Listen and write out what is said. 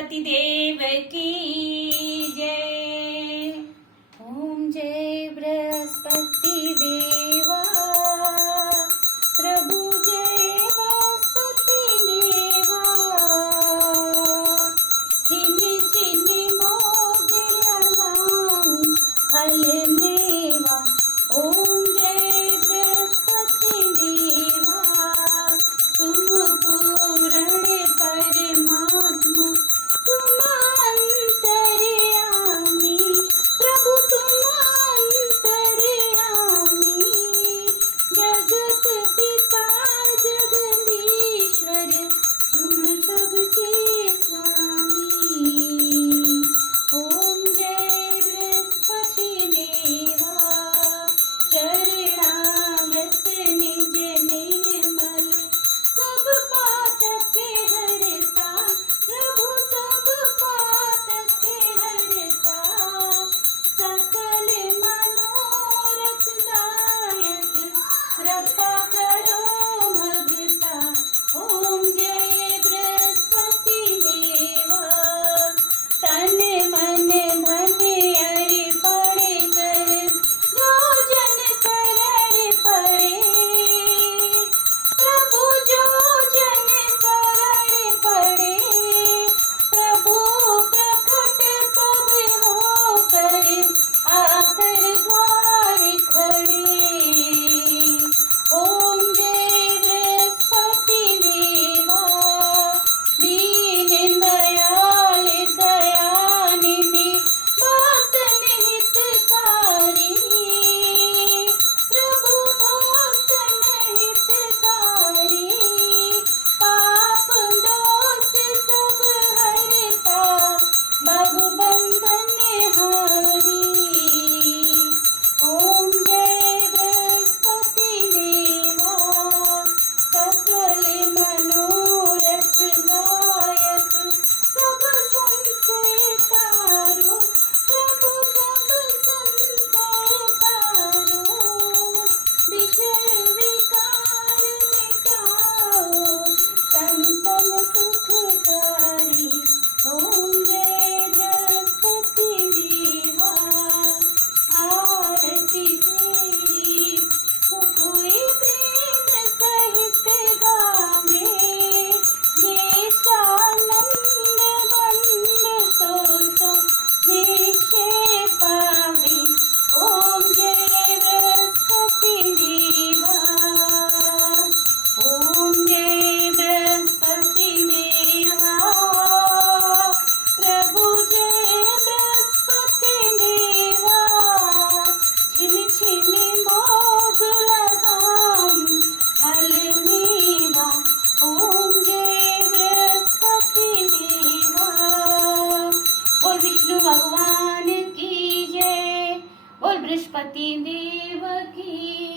बृहस्पति देव की जय। ओम जय बृहस्पति देवा, प्रभु जय बृहस्पति देवा, चिन्ह चिन्ह मोग लगाऊं फल मेवा। ओम जय बृहस्पति देवा, तुम पूर्ण परमात्मा, तुम अंतर्यामी, प्रभु तुम अंतर्यामी, जगत पिता जगदीश्वर, तुम सबके स्वामी। ओम जय बृहस्पति देवा, चरणागत निज निर्मल, सब पातक हरता, प्रभु सब पातक हरता, सकल मनोरथ दायक, कृपा करो भगता। ओम जय बृहस्पति देवा, तन मन धन अर्पण कर, भोजन शरण पड़े, प्रभु जो जन शरण पड़े, प्रभु प्रकट कब हो कर, आकर द्वार खड़े। ओम जय बृहस्पति देवा, दीन दयाल दयानिधि, भक्तन हितकारी, प्रभु भक्तन हितकारी, पाप दोष सब हरता, भव बंधन हारी। ओम जय बृहस्पति देवा, सकल मनोरथ दायक, सब संशय तारो, प्रभु सब संशय तारो, विषय विकार मिटाओ, संतन सुखकारी। ओम जय बृहस्पति देवा, आरती तेरी हो कोई प्रेम सहित गावे, ये सानंद मंद सो सो निश्चय पावे। ओम जय बृहस्पति देवा, ओम जय बृहस्पति देवा, प्रभु जय बृहस्पति देवा, छिन छिन भोग लगाऊं फल मेवा। ओम जय बृहस्पति देवा। बोल विष्णु भगवान की जय, बोल बृहस्पति देव की